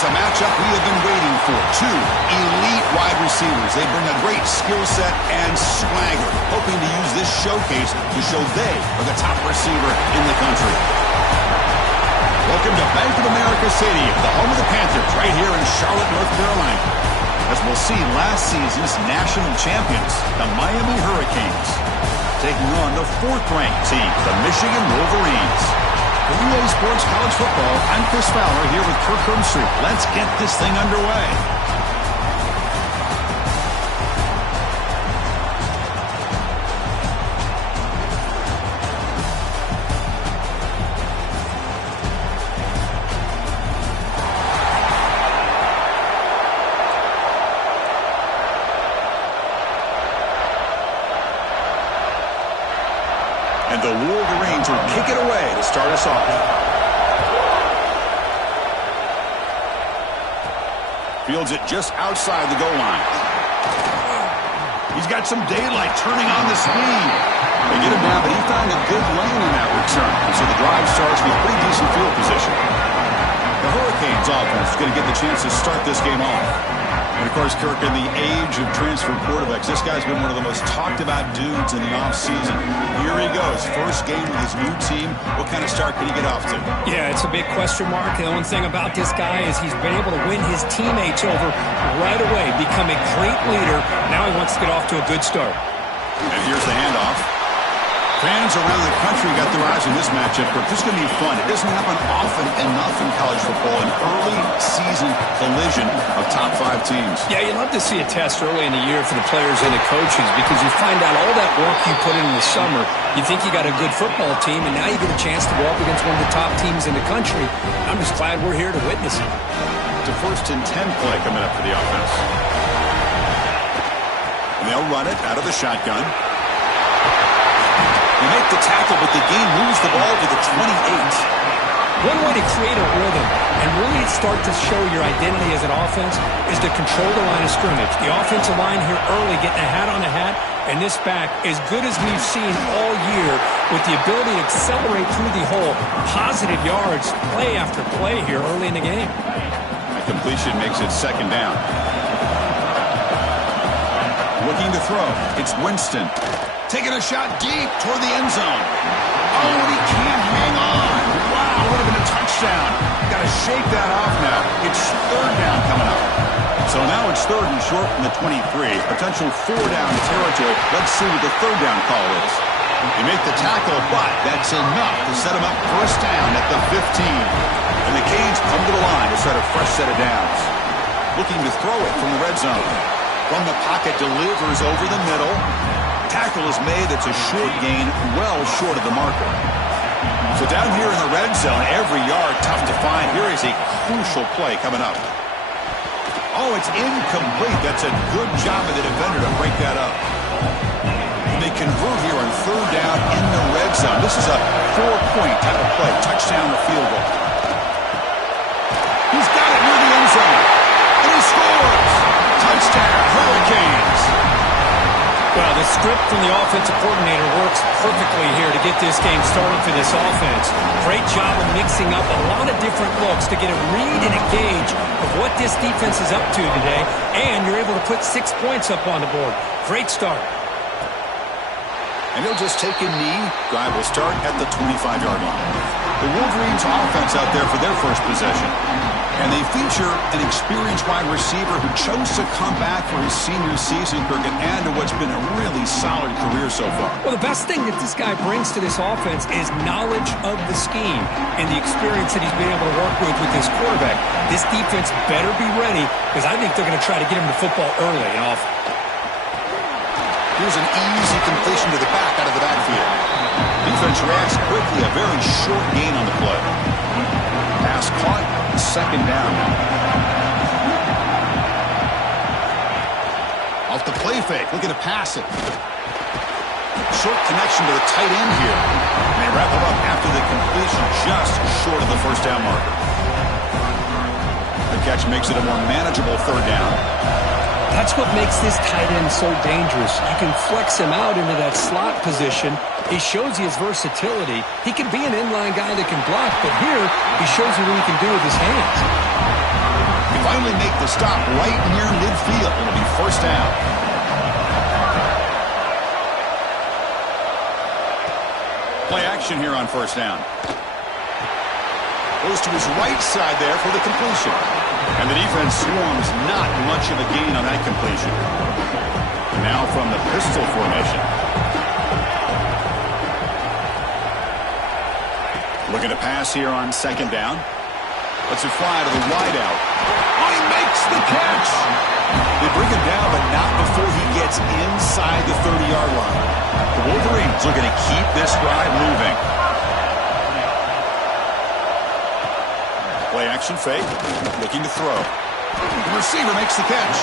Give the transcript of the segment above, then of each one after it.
is a matchup we have been waiting for. Two elite wide receivers. They bring a great skill set and swagger, hoping to use this showcase to show they are the top receiver in the country. Welcome to Bank of America Stadium, the home of the Panthers, right here in Charlotte, North Carolina. As we'll see last season's national champions, the Miami Hurricanes, taking on the fourth-ranked team, the Michigan Wolverines. For EA Sports College Football, I'm Chris Fowler here with Kirk Herbstreit. Let's get this thing underway. And the Wolverines will kick it away to start us off. Fields it just outside the goal line. He's got some daylight turning on the speed. They get him down, but he found a good lane in that return. So the drive starts with pretty decent field position. The Hurricanes offense is going to get the chance to start this game off. And, of course, Kirk, in the age of transfer quarterbacks, this guy's been one of the most talked-about dudes in the offseason. Here he goes. First game with his new team. What kind of start can he get off to? Yeah, it's a big question mark. And the one thing about this guy is he's been able to win his teammates over right away, become a great leader. Now he wants to get off to a good start. And here's the handoff. Fans around the country got their eyes on this matchup, but this is going to be fun. It doesn't happen often enough in college football, an early season collision of top 5 teams. Yeah, you love to see a test early in the year for the players and the coaches because you find out all that work you put in the summer. You think you got a good football team, and now you get a chance to go up against one of the top teams in the country. I'm just glad we're here to witness it. It's a 1st and 10 play coming up for the offense. And they'll run it out of the shotgun. You make the tackle, but the game moves the ball to the 28. One way to create a rhythm and really start to show your identity as an offense is to control the line of scrimmage. The offensive line here early getting a hat on a hat, and this back, as good as we've seen all year, with the ability to accelerate through the hole, positive yards, play after play here early in the game. A completion makes it 2nd down. Looking to throw. It's Winston. Taking a shot deep toward the end zone. Oh, and he can't hang on. Wow, would have been a touchdown. Got to shake that off now. It's 3rd down coming up. So now it's 3rd and short from the 23. Potential 4-down territory. Let's see what the 3rd down call is. They make the tackle, but that's enough to set him up 1st down at the 15. And the Canes come to the line to start a fresh set of downs. Looking to throw it from the red zone. From the pocket, delivers over the middle. Tackle is made. It's a short gain, well short of the marker. So down here in the red zone, every yard tough to find. Here is a crucial play coming up. Oh, it's incomplete. That's a good job of the defender to break that up. They convert here on 3rd down in the red zone. This is a 4-point type of play, touchdown or field goal. He's got it near the end zone, and he scores. Touchdown, Hurricanes. Well, the script from the offensive coordinator works perfectly here to get this game started for this offense. Great job of mixing up a lot of different looks to get a read and a gauge of what this defense is up to today, and you're able to put 6 points up on the board. Great start. And he'll just take a knee. Drive will start at the 25-yard line. The Wolverines offense out there for their first possession. And they feature an experienced wide receiver who chose to come back for his senior season, Kirk, and add to what's been a really solid career so far. Well, the best thing that this guy brings to this offense is knowledge of the scheme and the experience that he's been able to work with this quarterback. This defense better be ready because I think they're going to try to get him the football early and often. Here's an easy completion to the back out of the backfield. Defense reacts quickly, a very short gain on the play. Pass caught, 2nd down. Off the play fake, looking to pass it. Short connection to the tight end here. And they wrap it up after the completion, just short of the 1st down marker. The catch makes it a more manageable 3rd down. That's what makes this tight end so dangerous. You can flex him out into that slot position. He shows you his versatility. He can be an inline guy that can block, but here he shows you what he can do with his hands. finally make the stop right near midfield. It'll be first down. Play action here on first down. Goes to his right side there for the completion. And the defense swarms not much of a gain on that completion. And now from the pistol formation. Looking to pass here on second down. Lets it fly to the wideout. Oh, he makes the catch! They bring him down, but not before he gets inside the 30-yard line. The Wolverines looking to keep this drive moving. Play action fake. Looking to throw. The receiver makes the catch.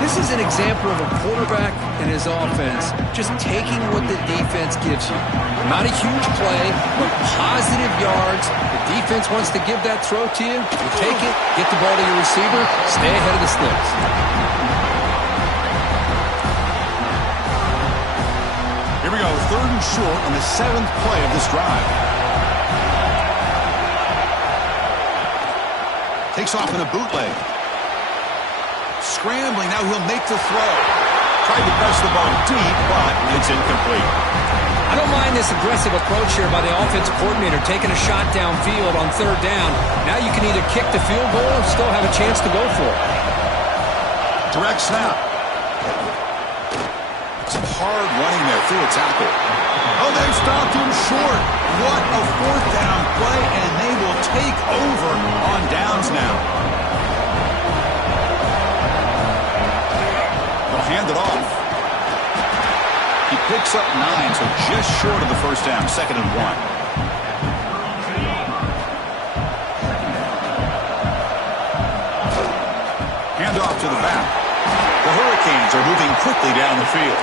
This is an example of a quarterback and his offense just taking what the defense gives you. Not a huge play, but positive yards. The defense wants to give that throw to you. You take it, get the ball to your receiver, stay ahead of the sticks. Here we go, 3rd and short on the 7th play of this drive. Takes off in a bootleg. Scrambling, now he'll make the throw. Tried to press the ball deep, but it's incomplete. I don't mind this aggressive approach here by the offensive coordinator, taking a shot downfield on 3rd down. Now you can either kick the field goal or still have a chance to go for it. Direct snap. Some hard running there through a tackle. Oh, they've stopped him short. What a 4th down play, and they will take over on downs now. They'll hand it off. He picks up 9, so just short of the first down, 2nd and 1. Hand off to the back. The Hurricanes are moving quickly down the field.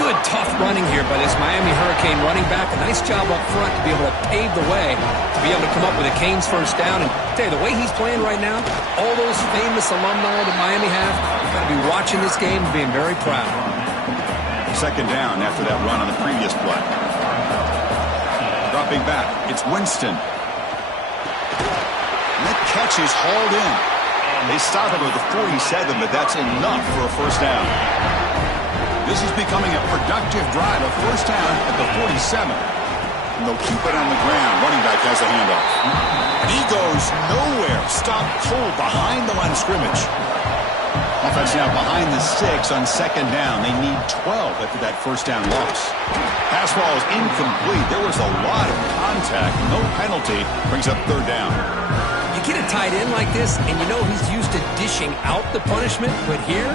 Good, tough running here by this Miami Hurricane running back. A nice job up front to be able to pave the way, to be able to come up with a Canes first down. And I tell you, the way he's playing right now, all those famous alumni that Miami have, got to be watching this game and being very proud. 2nd down after that run on the previous play. Dropping back, it's Winston. And that catch is hauled in. They stop him at the 47, but that's enough for a first down. This is becoming a productive drive, a first down at the 47. And they'll keep it on the ground. Running back has a handoff. And he goes nowhere. Stopped cold behind the line of scrimmage. Offense now behind the 6 on 2nd down. They need 12 after that first down loss. Pass ball is incomplete. There was a lot of contact. No penalty. Brings up 3rd down. You get a tight end like this, and you know he's used to dishing out the punishment, but here,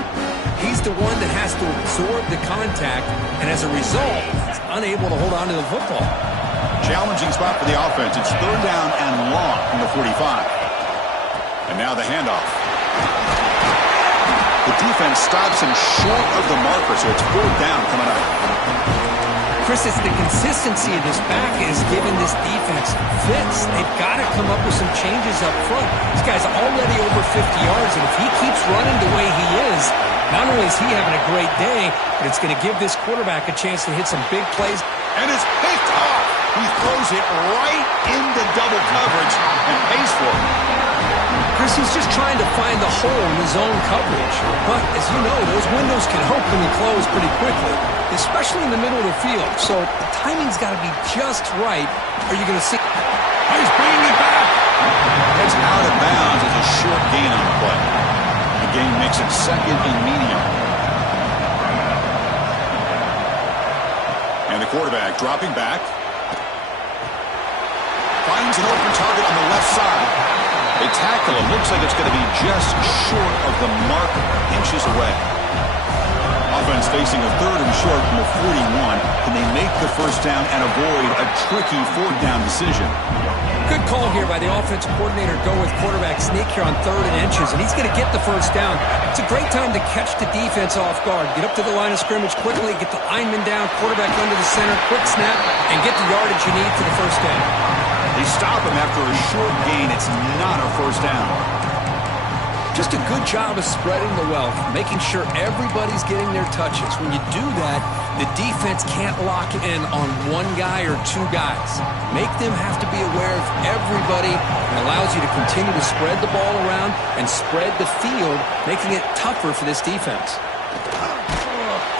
he's the one that has to absorb the contact, and as a result, he's unable to hold on to the football. Challenging spot for the offense. It's 3rd down and long from the 45. And now the handoff. The defense stops him short of the marker, so it's 4th down coming up. Chris, it's the consistency of this back is giving this defense fits. They've got to come up with some changes up front. This guy's already over 50 yards, and if he keeps running the way he is, not only is he having a great day, but it's going to give this quarterback a chance to hit some big plays. And it's picked off. He throws it right into double coverage and pays for it. Chris, he's just trying to find the hole in his own coverage. But, as you know, those windows can open and close pretty quickly, especially in the middle of the field. So the timing's got to be just right. Are you going to see? Oh, he's bringing it back. It's out of bounds as a short gain on the play. The game makes it 2nd and medium. And the quarterback dropping back. Finds an open target on the left side. They tackle him. Looks like it's going to be just short of the mark, inches away. Offense facing a 3rd and short from the 41. Can they make the first down and avoid a tricky 4th down decision? Good call here by the offensive coordinator. Go with quarterback sneak here on 3rd and inches, and he's going to get the first down. It's a great time to catch the defense off guard. Get up to the line of scrimmage quickly, get the lineman down, quarterback under the center, quick snap, and get the yardage you need for the first down. They stop him after a short gain. It's not a first down. Just a good job of spreading the wealth, making sure everybody's getting their touches. When you do that, the defense can't lock in on one guy or two guys. Make them have to be aware of everybody. It allows you to continue to spread the ball around and spread the field, making it tougher for this defense.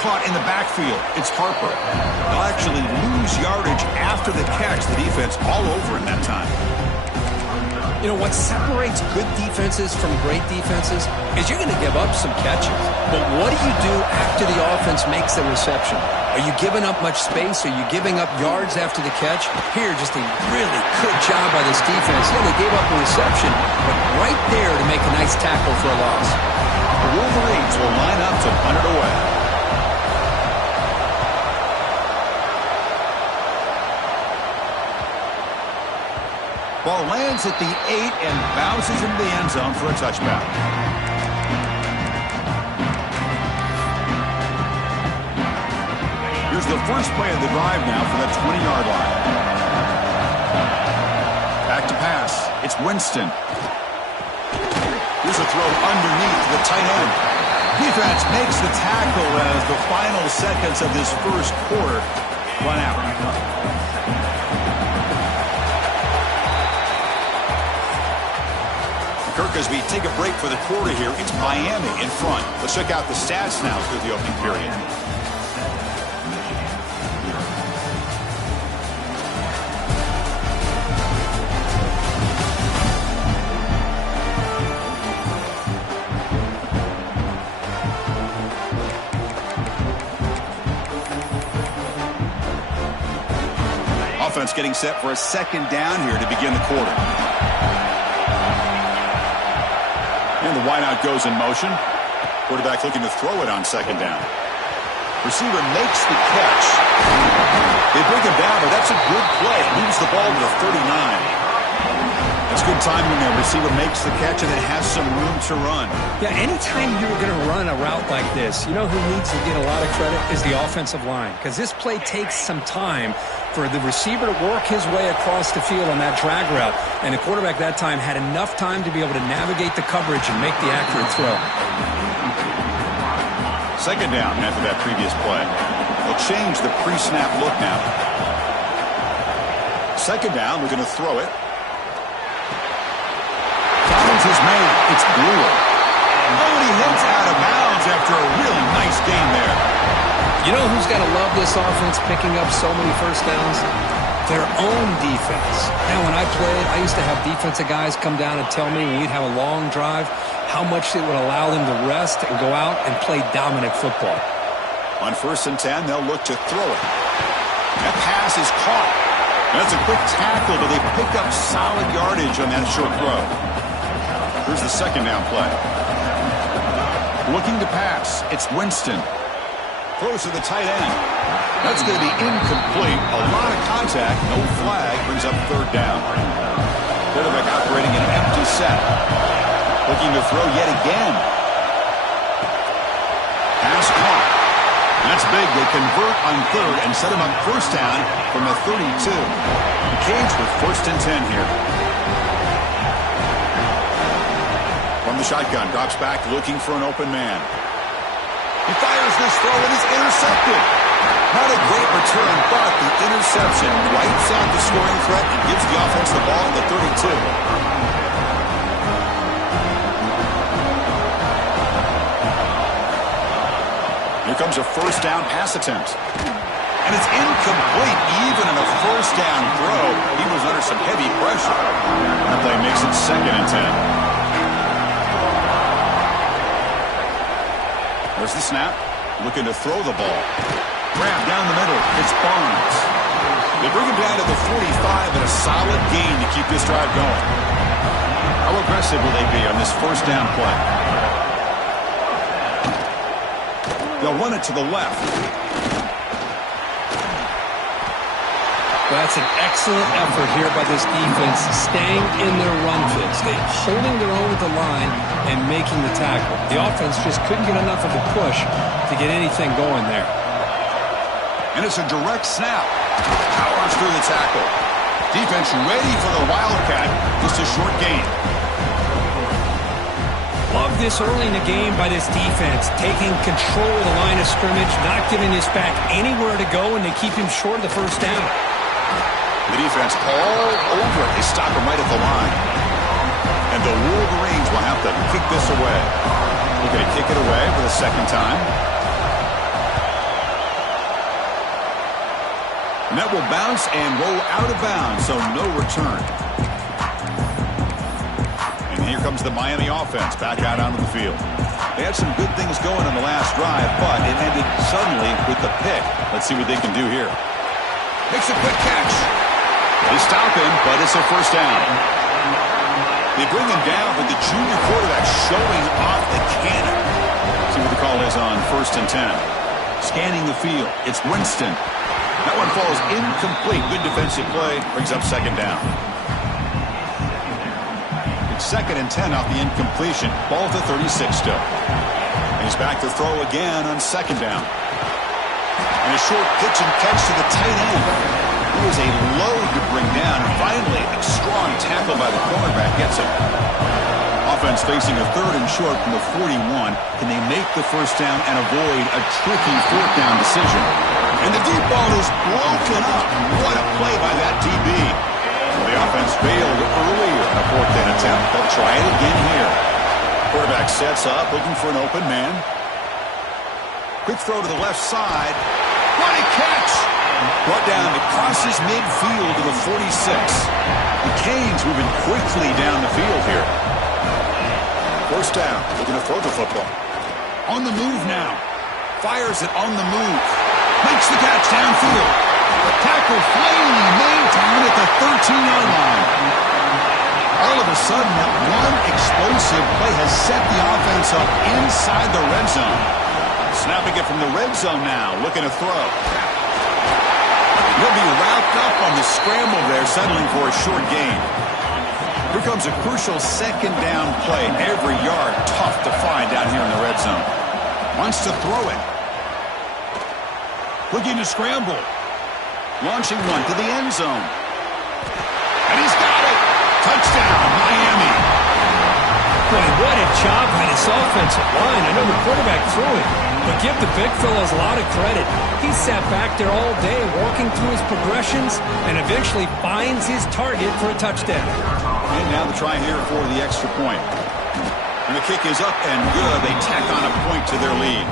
Caught in the backfield. It's Harper. They'll actually lose yardage after the catch. The defense all over him that time. You know, what separates good defenses from great defenses is you're going to give up some catches. But what do you do after the offense makes the reception? Are you giving up much space? Are you giving up yards after the catch? Here, just a really good job by this defense. Yeah, they gave up a reception, but right there to make a nice tackle for a loss. The Wolverines will line up to punt it away. Ball lands at the 8 and bounces into the end zone for a touchback. Here's the first play of the drive now for the 20-yard line. Back to pass. It's Winston. Here's a throw underneath to the tight end. Defense makes the tackle as the final seconds of this first quarter run out. Kirk, as we take a break for the quarter here, it's Miami in front. Let's check out the stats now through the opening period. Offense getting set for a second down here to begin the quarter. And the wideout goes in motion. Quarterback looking to throw it on second down. Receiver makes the catch. They bring him down, but that's a good play. Moves the ball to the 39. That's good timing there. Receiver makes the catch and then has some room to run. Yeah, anytime you're going to run a route like this, you know who needs to get a lot of credit is the offensive line. Because this play takes some time for the receiver to work his way across the field on that drag route. And the quarterback that time had enough time to be able to navigate the coverage and make the accurate throw. Second down after that previous play. They'll change the pre-snap look now. Second down, looking to throw it. Collins is made. It's Brewer. Oh, and he heads out of bounds after a really nice gain there. You know who's got to love this offense picking up so many first downs? Their own defense. Now, when I played, I used to have defensive guys come down and tell me when we'd have a long drive how much it would allow them to rest and go out and play dominant football. On 1st and 10, they'll look to throw it. That pass is caught. That's a quick tackle, but they pick up solid yardage on that short throw. Here's the second down play. Looking to pass. It's Winston. Throws to the tight end. That's going to be incomplete. A lot of contact. No flag. Brings up third down. Quarterback operating an empty set. Looking to throw yet again. Pass caught. That's big. They convert on third and set him up first down from the 32. Cage with 1st and 10 here. From the shotgun, drops back looking for an open man. He fires this throw and is intercepted. Not a great return, but the interception wipes out the scoring threat and gives the offense the ball at the 32. Here comes a first down pass attempt. And it's incomplete. Even in a first down throw, he was under some heavy pressure. That play makes it 2nd and 10. There's the snap. Looking to throw the ball. Grab down the middle. It's Barnes. They bring him down to the 45 and a solid gain to keep this drive going. How aggressive will they be on this first down play? They'll run it to the left. That's an excellent effort here by this defense, staying in their run fits. They're holding their own with the line and making the tackle. The offense just couldn't get enough of a push to get anything going there. And it's a direct snap. Powers through the tackle. Defense ready for the Wildcat. Just a short gain. Love love this early in the game by this defense, taking control of the line of scrimmage, not giving this back anywhere to go, and they keep him short of the first down. The defense all over it. They stop him right at the line. And the Wolverines will have to kick this away. We're going to kick it away for the second time. And that will bounce and roll out of bounds, so no return. And here comes the Miami offense back out onto the field. They had some good things going on the last drive, but it ended suddenly with the pick. Let's see what they can do here. Makes a quick catch. They stop him, but it's a first down. They bring him down, but the junior quarterback showing off the cannon. See what the call is on 1st and 10. Scanning the field. It's Winston. That one falls incomplete. Good defensive play. Brings up second down. It's 2nd and 10 off the incompletion. Ball to 36 still. And he's back to throw again on 2nd down. And a short pitch and catch to the tight end. It was a load to bring down. And finally, a strong tackle by the cornerback gets him. Offense facing a 3rd and short from the 41. Can they make the first down and avoid a tricky 4th down decision? And the deep ball is broken up. What a play by that DB. Well, the offense failed earlier in a 4th down attempt. They'll try it again here. Quarterback sets up, looking for an open man. Quick throw to the left side. What a catch! Brought down to crosses midfield to the 46. The Canes moving quickly down the field here. First down. Looking to throw the football. On the move now. Fires it on the move. Makes the catch downfield. The tackle finally made down at the 13-yard line. All of a sudden, that one explosive play has set the offense up inside the red zone. Snapping it from the red zone now, looking to throw. He'll be wrapped up on the scramble there, settling for a short gain. Here comes a crucial 2nd down play. Every yard tough to find down here in the red zone. Wants to throw it. Looking to scramble. Launching one to the end zone. And he's got it. Touchdown, Miami. Boy, what a job by this offensive line. I know the quarterback threw it, but give the big fellas a lot of credit. He sat back there all day working through his progressions and eventually finds his target for a touchdown. And now the try here for the extra point. And the kick is up and good. They tack on a point to their lead.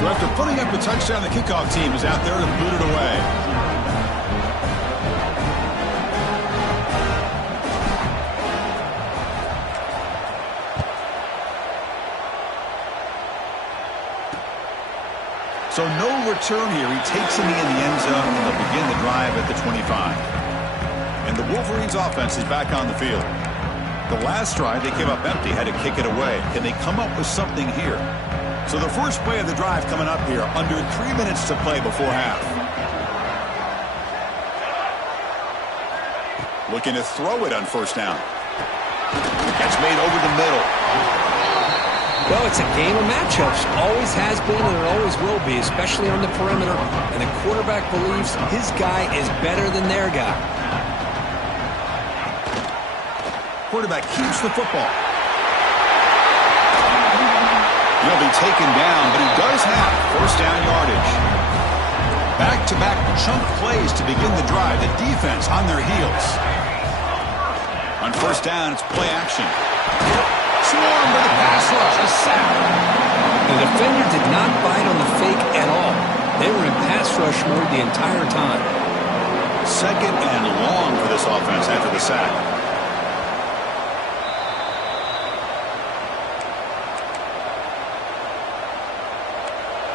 So after putting up a touchdown, the kickoff team is out there to boot it away. So no return here. He takes it in the end zone, and they'll begin the drive at the 25. And the Wolverines offense is back on the field. The last drive, they came up empty, had to kick it away. Can they come up with something here? So the first play of the drive coming up here, under 3 minutes to play before half. Looking to throw it on first down. Catch made over the middle. Well, it's a game of matchups. Always has been and it always will be, especially on the perimeter. And the quarterback believes his guy is better than their guy. Quarterback keeps the football. He'll be taken down, but he does have first down yardage. Back-to-back chunk plays to begin the drive. The defense on their heels. On first down, it's play action. Swarm with a pass rush, a sack. The defender did not bite on the fake at all. They were in pass rush mode the entire time. 2nd and long for this offense after the sack.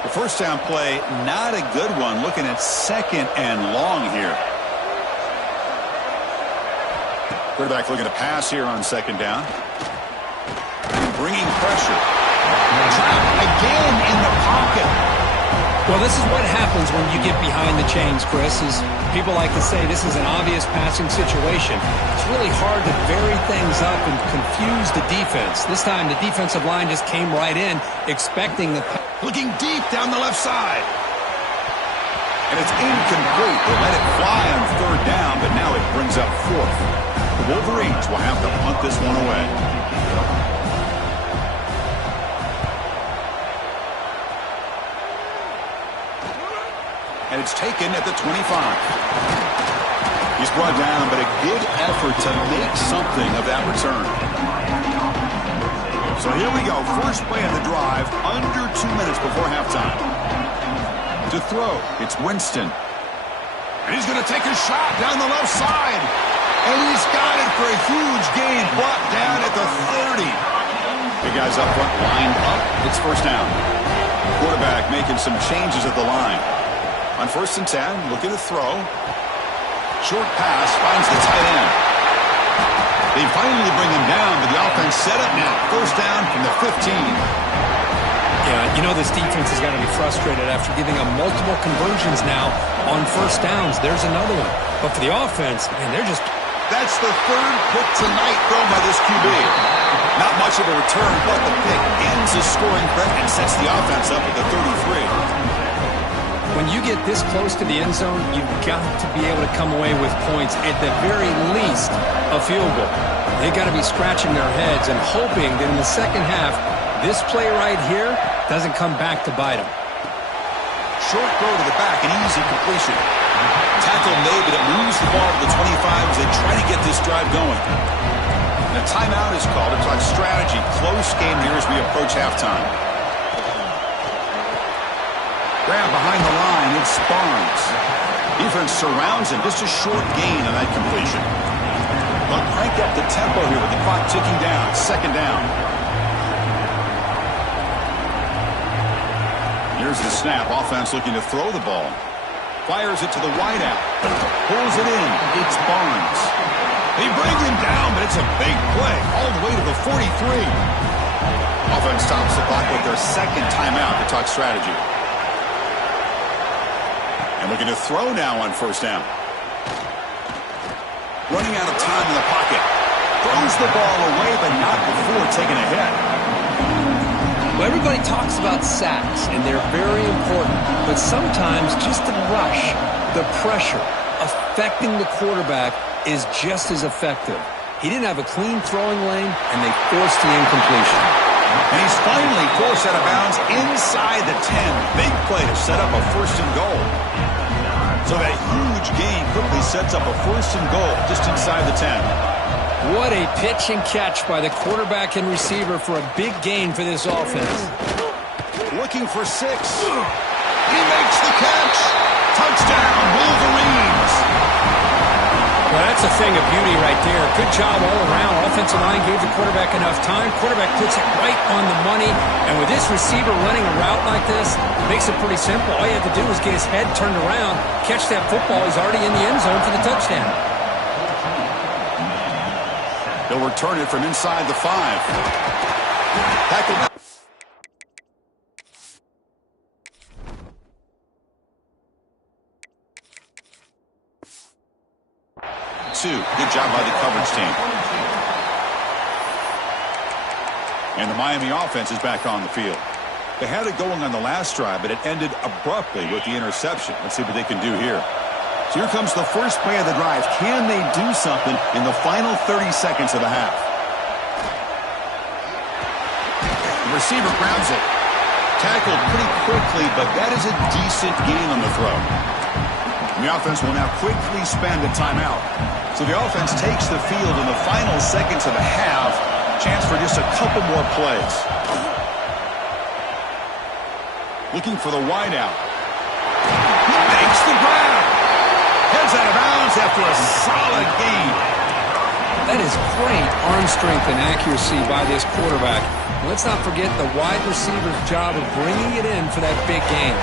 The first down play, not a good one. Looking at 2nd and long here. Quarterback looking to pass here on 2nd down. Bringing pressure. Trapped again in the pocket. Well, this is what happens when you get behind the chains, Chris. Is people like to say this is an obvious passing situation. It's really hard to vary things up and confuse the defense. This time, the defensive line just came right in, expecting the... Looking deep down the left side. And it's incomplete. They let it fly on 3rd down, but now it brings up 4th. The Wolverines will have to punt this one away. And it's taken at the 25. He's brought down, but a good effort to make something of that return. So here we go. First play of the drive, under 2 minutes before halftime. To throw, it's Winston. And he's going to take a shot down the left side. And he's got it for a huge gain, brought down at the 30. The guys up front lined up. It's first down. Quarterback making some changes at the line. On 1st and 10, looking to throw. Short pass finds the tight end. They finally bring him down, but the offense set up now. First down from the 15. Yeah, you know this defense has got to be frustrated after giving up multiple conversions now on first downs. There's another one. But for the offense, man, they're just... That's the third pick tonight thrown by this QB. Not much of a return, but the pick ends a scoring threat and sets the offense up at the 33. When you get this close to the end zone, you've got to be able to come away with points, at the very least, a field goal. They've got to be scratching their heads and hoping that in the second half, this play right here doesn't come back to bite them. Short throw to the back, an easy completion. Tackle made, but it moves the ball to the 25 as they try to get this drive going. And a timeout is called to talk strategy. Close game here as we approach halftime. Grab behind the line, it's Barnes. Defense surrounds him, just a short gain on that completion. They'll crank up the tempo here with the clock ticking down. Second down. Here's the snap. Offense looking to throw the ball. Fires it to the wideout. Pulls it in. It's Barnes. They bring him down, but it's a big play. All the way to the 43. Offense stops the clock with their second timeout to talk strategy. And looking to throw now on first down. Running out of time in the pocket. Throws the ball away, but not before taking a hit. Well, everybody talks about sacks, and they're very important. But sometimes just the rush, the pressure, affecting the quarterback is just as effective. He didn't have a clean throwing lane, and they forced the incompletion. And he's finally forced out of bounds inside the 10. Big play to set up a first and goal. So that huge gain quickly sets up a first and goal just inside the 10. What a pitch and catch by the quarterback and receiver for a big gain for this offense. Looking for 6. He makes the catch. Touchdown, Wolverines. Well, that's a thing of beauty right there. Good job all around. Offensive line gave the quarterback enough time. Quarterback puts it right on the money. And with this receiver running a route like this, it makes it pretty simple. All you have to do is get his head turned around, catch that football. He's already in the end zone for the touchdown. They'll return it from inside the 5. Tackle. 2. Good job by the coverage team. And the Miami offense is back on the field. They had it going on the last drive, but it ended abruptly with the interception. Let's see what they can do here. So here comes the first play of the drive. Can they do something in the final 30 seconds of the half? The receiver grabs it. Tackled pretty quickly, but that is a decent gain on the throw. And the offense will now quickly spend a timeout. So the offense takes the field in the final seconds of the half. Chance for just a couple more plays. Looking for the wideout. He makes the grab. Heads out of bounds after a solid gain. That is great arm strength and accuracy by this quarterback. Let's not forget the wide receiver's job of bringing it in for that big gain.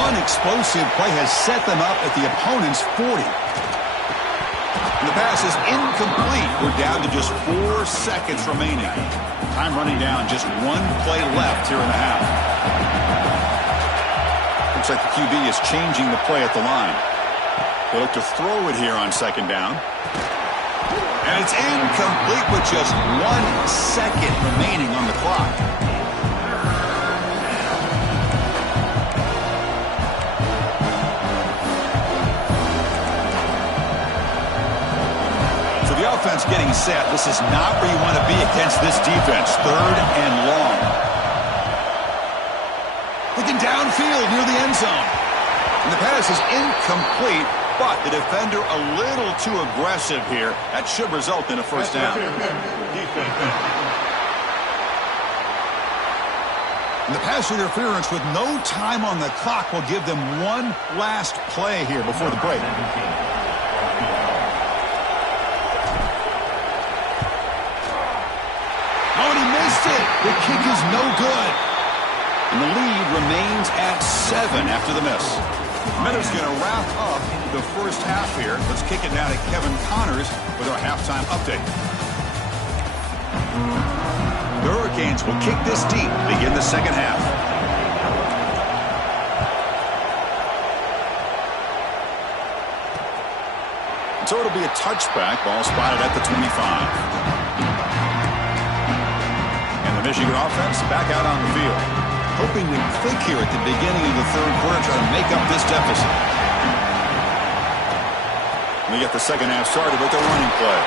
One explosive play has set them up at the opponent's 40. And the pass is incomplete. We're down to just 4 seconds remaining. Time running down. Just 1 play left here in the half. Looks like the QB is changing the play at the line. They look to throw it here on second down. And it's incomplete with just 1 second remaining on the clock. So the offense getting set. This is not where you want to be against this defense. 3rd and long. Looking downfield near the end zone. And the pass is incomplete, but the defender a little too aggressive here. That should result in a first down. And the pass interference with no time on the clock will give them one last play here before the break. Oh, and he missed it. The kick is no good. And the lead remains at 7 after the miss. Minutes going to wrap up the first half here. Let's kick it now to Kevin Connors with our halftime update. The Hurricanes will kick this deep, begin the second half. So it'll be a touchback, ball spotted at the 25. And the Michigan offense back out on the field, hoping to click here at the beginning of the third quarter, try to make up this deficit. We get the second half started with a running play.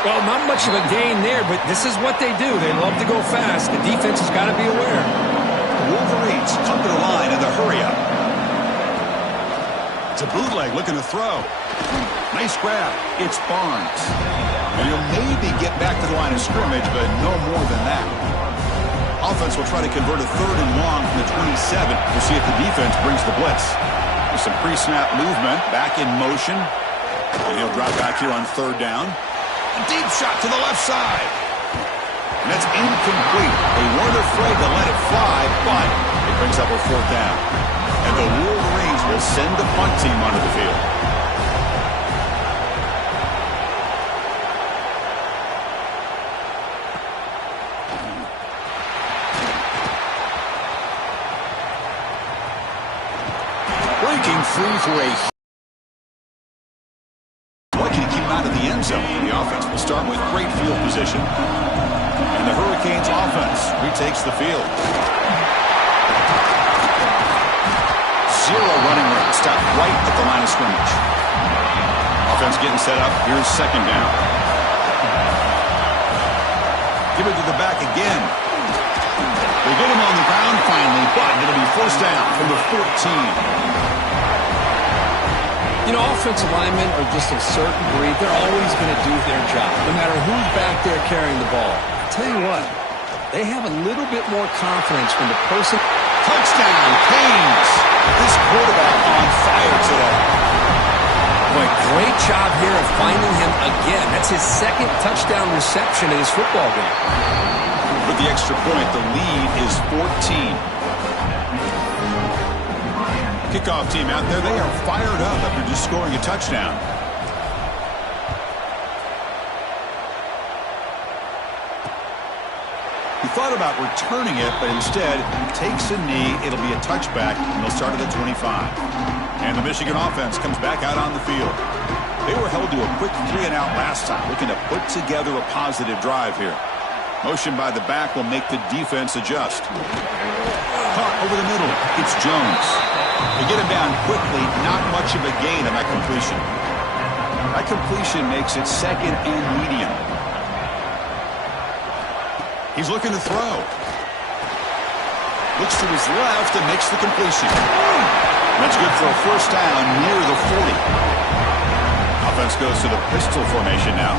Well, not much of a gain there, but this is what they do. They love to go fast. The defense has got to be aware. The Wolverines come to the line in the hurry-up. It's a bootleg looking to throw. Nice grab. It's Barnes. And he'll maybe get back to the line of scrimmage, but no more than that. Offense will try to convert a 3rd and long from the 27. We'll see if the defense brings the blitz. There's some pre-snap movement, back in motion. And he'll drop back here on 3rd down. A deep shot to the left side. And that's incomplete. They weren't afraid to let it fly, but it brings up a 4th down. And the Wolverines will send the punt team onto the field. Breaking free for a lucky to keep him out of the end zone. The offense will start with great field position. And the Hurricanes offense retakes the field. 0 running room. Stopped right at the line of scrimmage. Offense getting set up. Here's 2nd down. Give it to the back again. They get him on the ground finally, but it'll be 1st down from the 14. You know, offensive linemen are just a certain breed. They're always going to do their job, no matter who's back there carrying the ball. I'll tell you what, they have a little bit more confidence when the person... Touchdown, Canes! This quarterback on fire today. Boy, great job here of finding him again. That's his 2nd touchdown reception in his football game. With the extra point, the lead is 14. Kickoff team out there, they are fired up after just scoring a touchdown. He thought about returning it, but instead takes a knee. It'll be a touchback, and they'll start at the 25. And the Michigan offense comes back out on the field. They were held to a quick 3-and-out last time, looking to put together a positive drive here. Motion by the back will make the defense adjust. Caught over the middle. It's Jones. They get him down quickly. Not much of a gain on that completion. That completion makes it 2nd and medium. He's looking to throw. Looks to his left and makes the completion. That's good for a 1st down near the 40. Offense goes to the pistol formation now.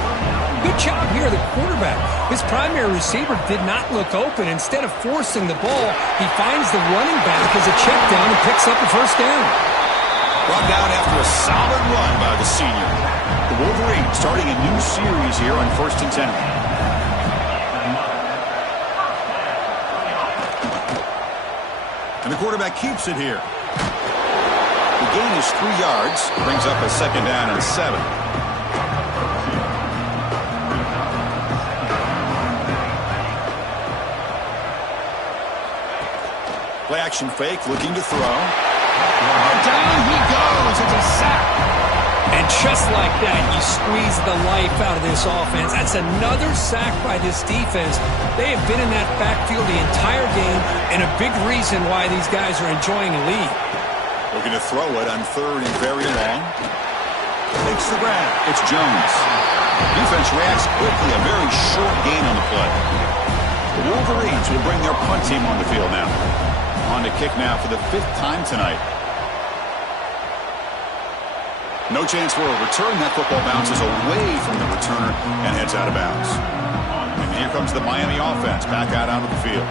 Good job here, the quarterback. His primary receiver did not look open. Instead of forcing the ball, he finds the running back as a check down and picks up a 1st down. Brought down after a solid run by the senior. The Wolverines starting a new series here on 1st and 10. And the quarterback keeps it here. The gain is 3 yards. Brings up a 2nd down and 7. Play action fake, looking to throw. Down he goes. It's a sack. And just like that, you squeeze the life out of this offense. That's another sack by this defense. They have been in that backfield the entire game, and a big reason why these guys are enjoying a lead. Looking to throw it on 3rd and very long. Takes the grab. It's Jones. Defense reacts quickly. A very short gain on the play. The Wolverines will bring their punt team on the field now. On to kick now for the 5th time tonight. No chance for a return. That football bounces away from the returner and heads out of bounds. And here comes the Miami offense back out onto the field.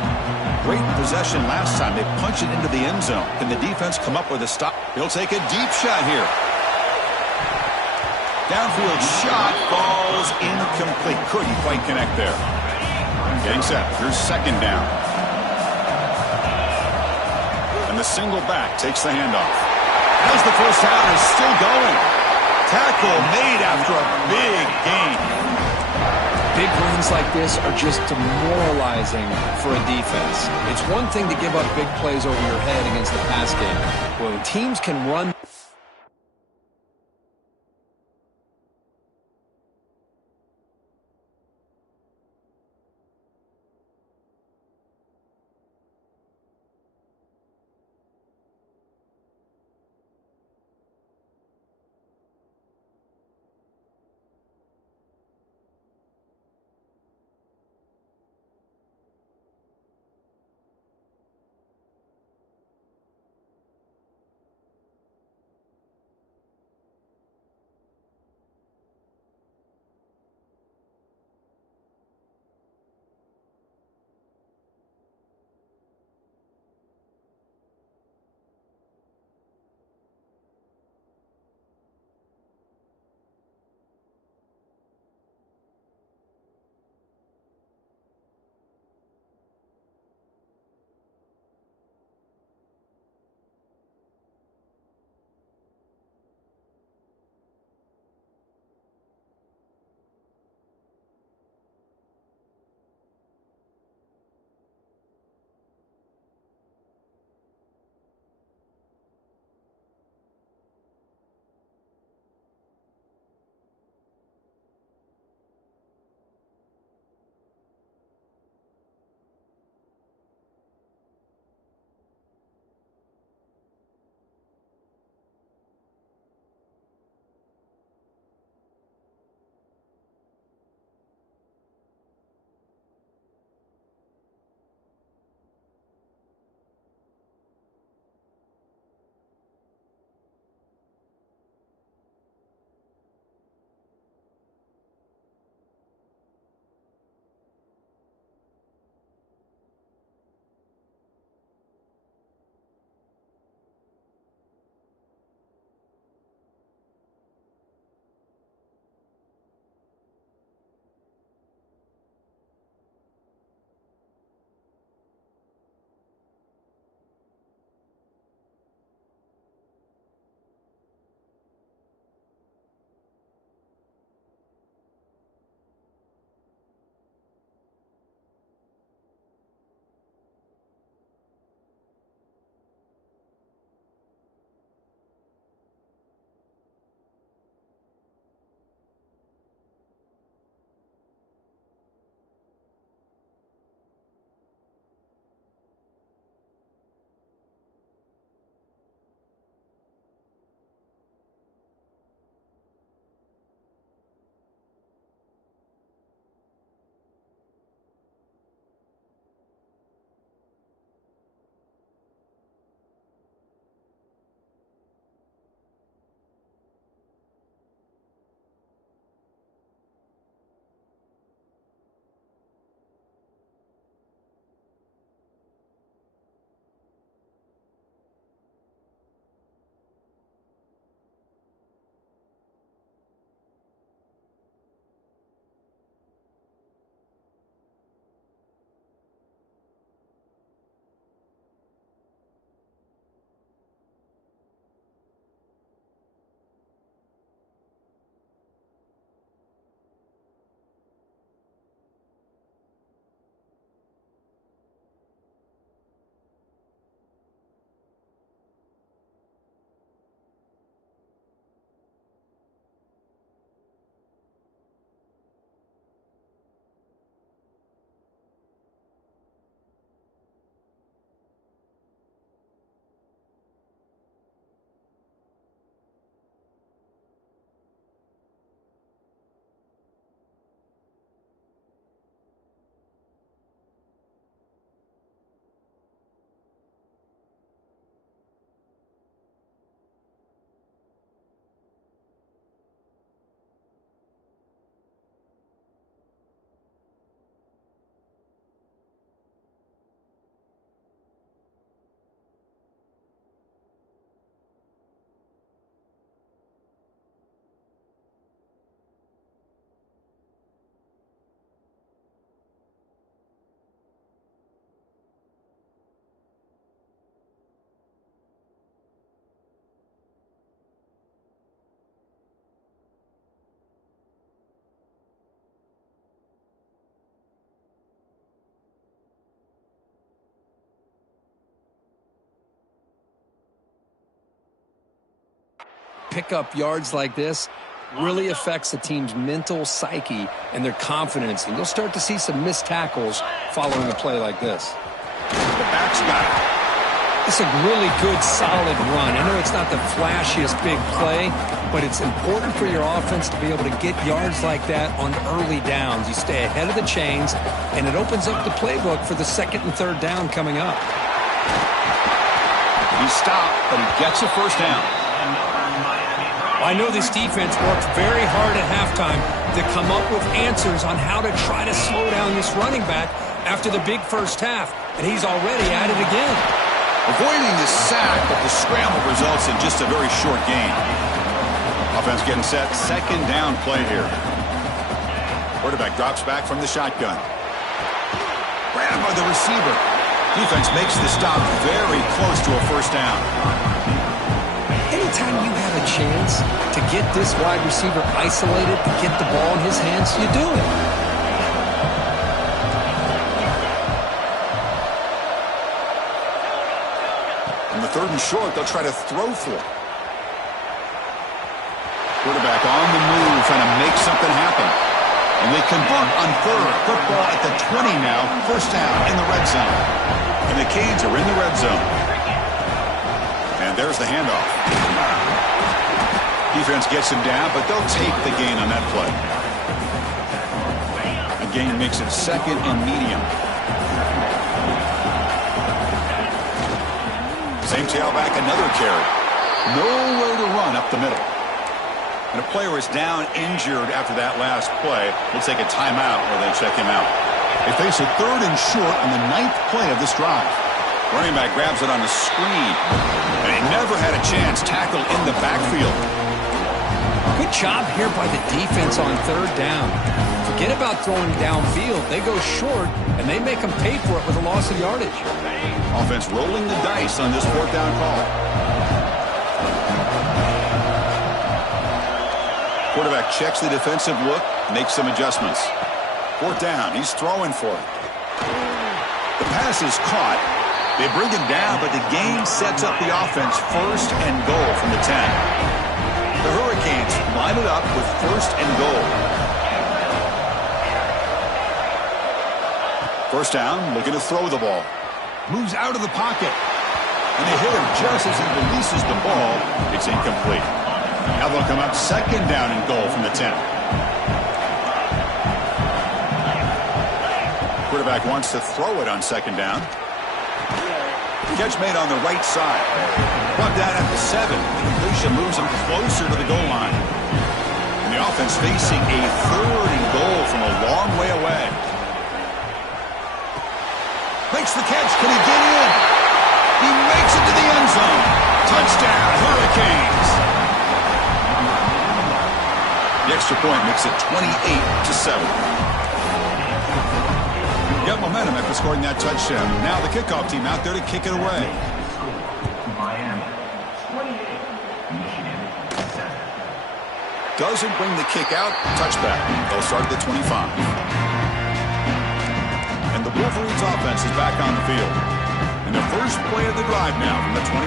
Great possession last time. They punch it into the end zone. Can the defense come up with a stop? He'll take a deep shot here. Downfield shot falls incomplete. Couldn't quite connect there. Getting set. Here's 2nd down. And the single back takes the handoff. As the first down is still going. Tackle made after a big gain. Big wins like this are just demoralizing for a defense. It's one thing to give up big plays over your head against the pass game. When teams can run pick up yards like this really affects the team's mental psyche and their confidence. And you'll start to see some missed tackles following a play like this. The back's got it. It's a really good, solid run. I know it's not the flashiest big play, but it's important for your offense to be able to get yards like that on early downs. You stay ahead of the chains, and it opens up the playbook for the second and third down coming up. He stopped, but he gets a first down. I know this defense worked very hard at halftime to come up with answers on how to try to slow down this running back after the big first half, and he's already at it again. Avoiding the sack, but the scramble results in just a very short gain. Offense getting set. Second down play here. Quarterback drops back from the shotgun. Grabbed by the receiver. Defense makes the stop very close to a first down. Anytime you have a chance to get this wide receiver isolated, to get the ball in his hands, you do it. On the third and short, they'll try to throw for it. Quarterback on the move, trying to make something happen. And they convert on third. Football at the 20 now. First down in the red zone. And the Canes are in the red zone. And there's the handoff. Defense gets him down, but they'll take the gain on that play. A gain makes it second and medium. Same tailback, another carry. Nowhere to run up the middle. And a player is down injured after that last play. We'll take a timeout or they'll check him out. They face a third and short on the 9th play of this drive. Running back grabs it on the screen. And he never had a chance. Tackle in the backfield. Good job here by the defense on third down. Forget about throwing downfield. They go short, and they make them pay for it with a loss of yardage. Offense rolling the dice on this fourth down call. Quarterback checks the defensive look, makes some adjustments. Fourth down, he's throwing for it. The pass is caught. They bring him down, but the gain sets up the offense first and goal from the 10. The Hurricanes line it up with first and goal. First down, looking to throw the ball. Moves out of the pocket. And they hit him just as he releases the ball. It's incomplete. Now they'll come up second down and goal from the 10. Quarterback wants to throw it on second down. Catch made on the right side. Brought down at the 7. The completion moves him closer to the goal line. And the offense facing a third and goal from a long way away. Makes the catch. Can he get in? He makes it to the end zone. Touchdown, Hurricanes. The extra point makes it 28-7. Got momentum after scoring that touchdown. Now the kickoff team out there to kick it away. Doesn't bring the kick out. Touchback. They'll start at the 25. And the Wolverines offense is back on the field. And the first play of the drive now from the 25.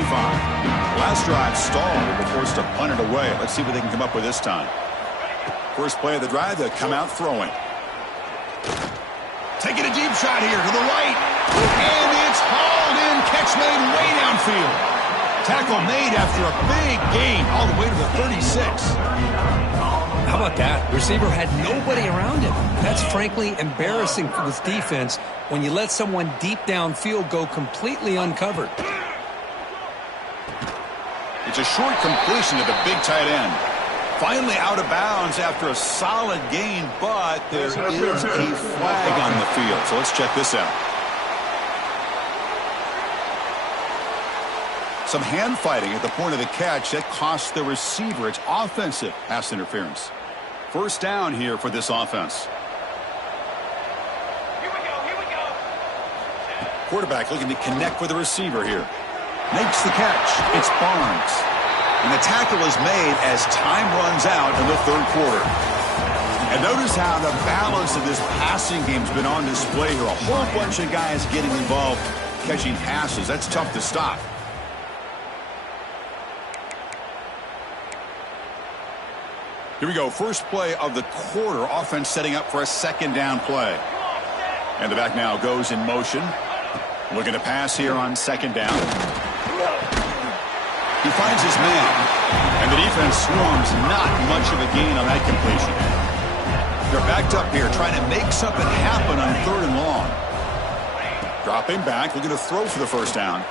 Last drive stalled. They were forced to punt it away. Let's see what they can come up with this time. First play of the drive, they'll come out throwing. Taking a deep shot here to the right. And it's hauled in. Catch made way downfield. Tackle made after a big gain all the way to the 36. How about that? The receiver had nobody around him. That's frankly embarrassing for this defense when you let someone deep downfield go completely uncovered. It's a short completion to the big tight end. Finally out of bounds after a solid gain, but there is a flag on the field. So let's check this out. Some hand fighting at the point of the catch. That costs the receiver. It's offensive pass interference. First down here for this offense. Here we go. Quarterback looking to connect with the receiver here. Makes the catch. It's Barnes. And the tackle is made as time runs out in the third quarter. And notice how the balance of this passing game has been on display here. A whole bunch of guys getting involved catching passes. That's tough to stop. Here we go. First play of the quarter. Offense setting up for a second down play. And the back now goes in motion. Looking to pass here on second down. He finds his man. And the defense swarms. Not much of a gain on that completion. They're backed up here trying to make something happen on third and long. Dropping back. Looking to throw for the first down.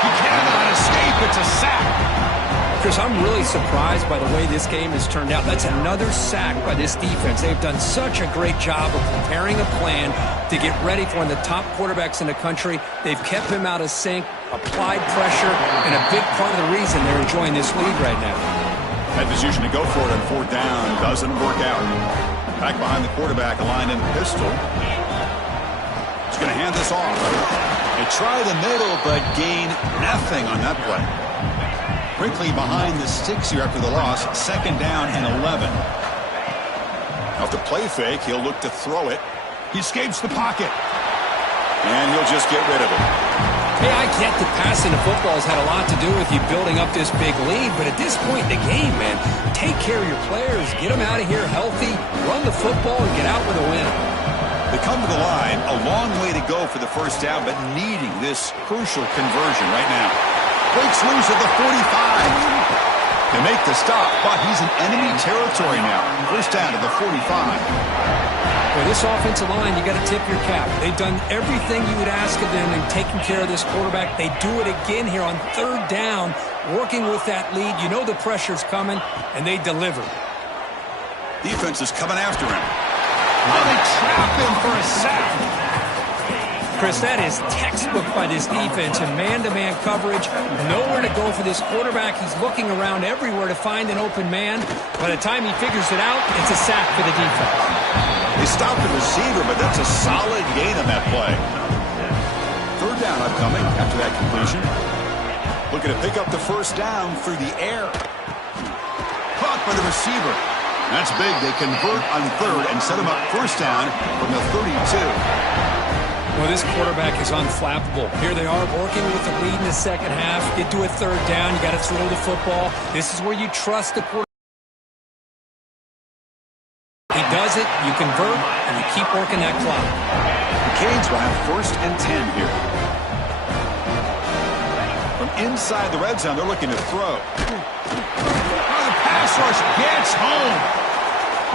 He cannot escape. It's a sack. Chris, I'm really surprised by the way this game has turned out. That's another sack by this defense. They've done such a great job of preparing a plan to get ready for one of the top quarterbacks in the country. They've kept him out of sync, applied pressure, and a big part of the reason they're enjoying this lead right now. That decision to go for it on fourth down doesn't work out. Back behind the quarterback, aligned in the pistol. He's going to hand this off. They try the middle, but gain nothing on that play. Quickly behind the sticks here after the loss. Second down and 11. Off the play fake, he'll look to throw it. He escapes the pocket. And he'll just get rid of it. Hey, I get that passing the football has had a lot to do with you building up this big lead, but at this point in the game, man, take care of your players. Get them out of here healthy, run the football, and get out with a win. They come to the line, a long way to go for the first down, but needing this crucial conversion right now. Breaks loose at the 45. They make the stop, but he's in enemy territory now. First down to the 45. Well, this offensive line, you got to tip your cap. They've done everything you would ask of them in taking care of this quarterback. They do it again here on third down, working with that lead. You know the pressure's coming, and they deliver. Defense is coming after him. Oh, they trap him for a sack. Chris, that is textbook by this defense in man-to-man coverage. Nowhere to go for this quarterback. He's looking around everywhere to find an open man. By the time he figures it out, it's a sack for the defense. They stopped the receiver, but that's a solid gain on that play. Third down upcoming after that completion. Looking to pick up the first down through the air. Caught by the receiver. That's big. They convert on third and set him up first down from the 32. Well, this quarterback is unflappable. Here they are working with the lead in the second half. Get to a third down. You got to throw the football. This is where you trust the quarterback. He does it, you convert, and you keep working that clock. The Canes will have first and 10 here. From inside the red zone, they're looking to throw. Oh, the pass rush gets home.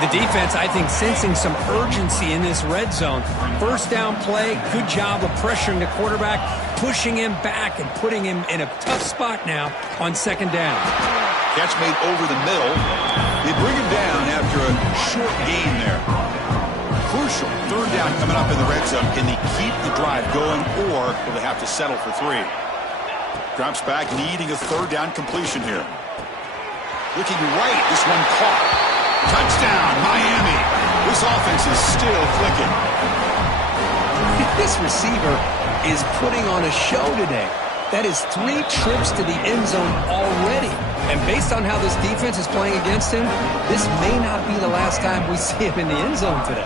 The defense, I think, sensing some urgency in this red zone. First down play, good job of pressuring the quarterback, pushing him back and putting him in a tough spot now on second down. Catch made over the middle. They bring him down after a short gain there. Crucial third down coming up in the red zone. Can they keep the drive going, or will they have to settle for three? Drops back, needing a third down completion here. Looking right, this one caught. Touchdown, Miami. This offense is still clicking. This receiver is putting on a show today. That is 3 trips to the end zone already. And based on how this defense is playing against him, this may not be the last time we see him in the end zone today.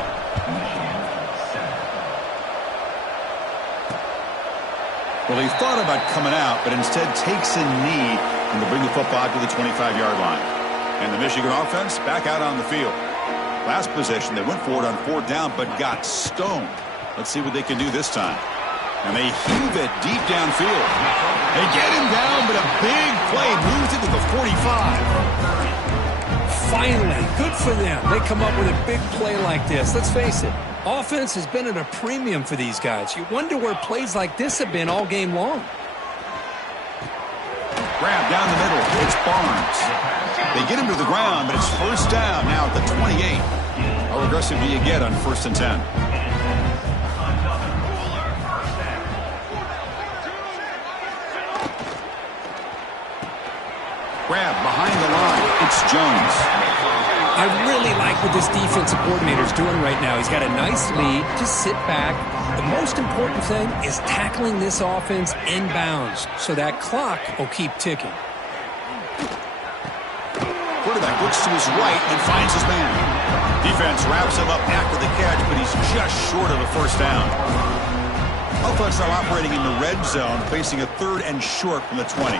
Well, he thought about coming out, but instead takes a knee and to bring the football to the 25-yard line. And the Michigan offense back out on the field. Last possession, they went for it on fourth down, but got stoned. Let's see what they can do this time. And they heave it deep downfield. They get him down, but a big play moves it to the 45. Finally, good for them. They come up with a big play like this. Let's face it, offense has been at a premium for these guys. You wonder where plays like this have been all game long. Grab down the middle. It's Barnes. They get him to the ground, but it's first down now at the 28. How aggressive do you get on first and 10? Grab behind the line. It's Jones. I really like what this defensive coordinator is doing right now. He's got a nice lead. Just sit back. The most important thing is tackling this offense inbounds so that clock will keep ticking. Quarterback looks to his right and finds his man. Defense wraps him up after the catch, but he's just short of a first down. Offense now operating in the red zone, facing a third and short from the 20.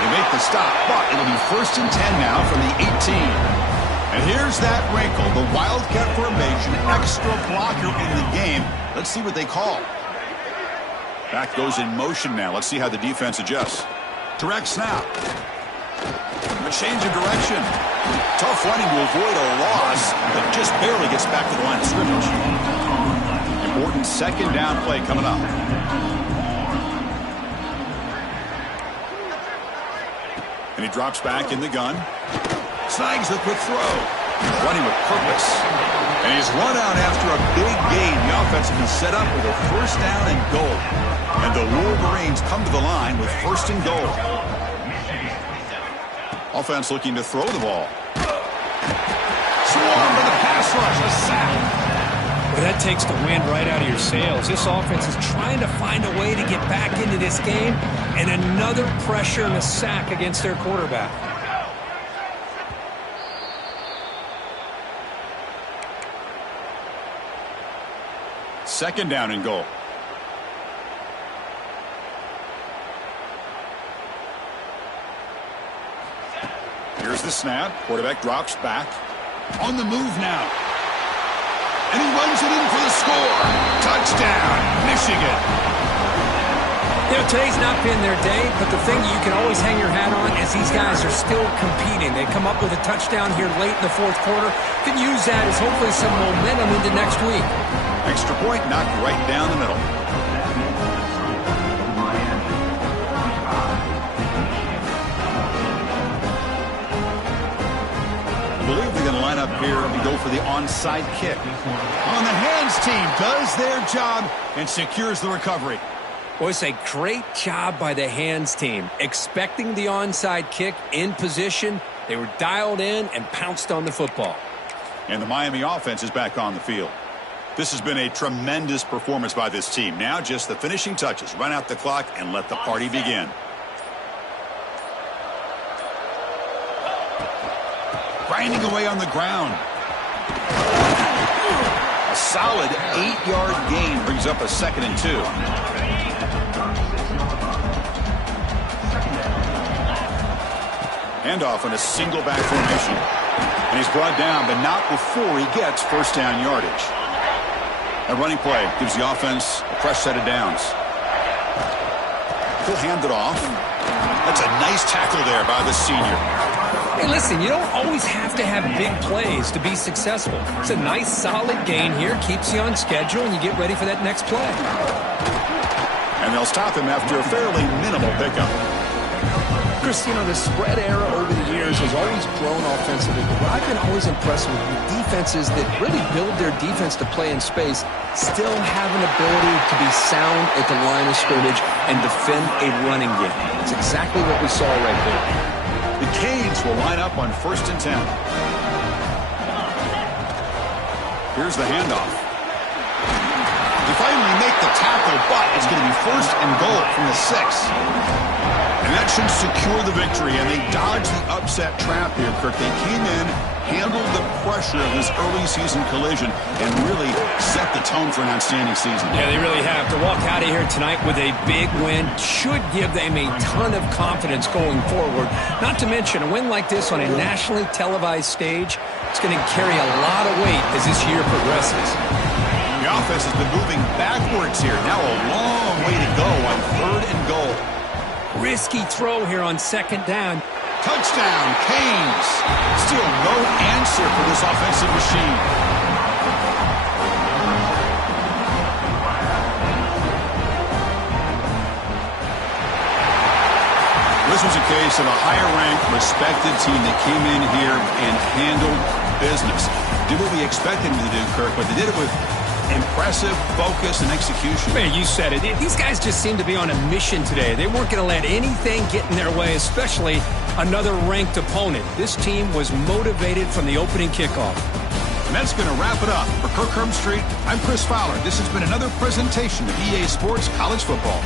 They make the stop, but it'll be 1st and 10 now from the 18. And here's that wrinkle, the Wildcat formation, extra blocker in the game. Let's see what they call. Back goes in motion now. Let's see how the defense adjusts. Direct snap. A change of direction. Tough running to avoid a loss, but just barely gets back to the line of scrimmage. Important 2nd down play coming up. And he drops back in the gun. Snags the quick throw. Running with purpose. And he's run out after a big gain. The offense has been set up with a 1st down and goal. And the Wolverines come to the line with 1st and goal. Offense looking to throw the ball. Swarm for the pass rush. A sack. Well, that takes the wind right out of your sails. This offense is trying to find a way to get back into this game. And another pressure and a sack against their quarterback. Second down and goal. Here's the snap. Quarterback drops back. On the move now. And he runs it in for the score. Touchdown, Michigan. You know, today's not been their day, but the thing you can always hang your hat on is these guys are still competing. They come up with a touchdown here late in the 4th quarter. Can use that as hopefully some momentum into next week. Extra point knocked right down the middle. I believe they're going to line up here and go for the onside kick. On the hands team does their job and secures the recovery. Well, it's a great job by the hands team. Expecting the onside kick in position. They were dialed in and pounced on the football. And the Miami offense is back on the field. This has been a tremendous performance by this team. Now just the finishing touches. Run out the clock and let the party begin. Grinding away on the ground. A solid 8-yard gain brings up a 2nd and 2. Handoff in a single back formation. And he's brought down, but not before he gets 1st down yardage. A running play gives the offense a fresh set of downs. He'll hand it off. That's a nice tackle there by the senior. Hey, listen, you don't always have to have big plays to be successful. It's a nice, solid gain here. Keeps you on schedule, and you get ready for that next play. And they'll stop him after a fairly minimal pickup. Chris, you know, the spread era over the years has always grown offensively. But what I've been always impressed with defenses that really build their defense to play in space still have an ability to be sound at the line of scrimmage and defend a running game. It's exactly what we saw right there. The Canes will line up on 1st and 10. Here's the handoff. They finally make the tackle, but it's going to be 1st and goal from the 6. And that should secure the victory, and they dodged the upset trap here, Kirk. They came in, handled the pressure of this early season collision, and really set the tone for an outstanding season. Yeah, they really have. To walk out of here tonight with a big win should give them a ton of confidence going forward. Not to mention, a win like this on a nationally televised stage, it's going to carry a lot of weight as this year progresses. The offense has been moving backwards here. Now a long way to go on 3rd and goal. Risky throw here on 2nd down. Touchdown, Canes. Still no answer for this offensive machine. This was a case of a higher-ranked, respected team that came in here and handled business. Did what we expected them to do, Kirk, but they did it with impressive focus and execution. Man, you said it. These guys just seem to be on a mission today. They weren't going to let anything get in their way, especially another ranked opponent. This team was motivated from the opening kickoff. And that's going to wrap it up. For Kirk Herbstreit, I'm Chris Fowler. This has been another presentation of EA Sports College Football.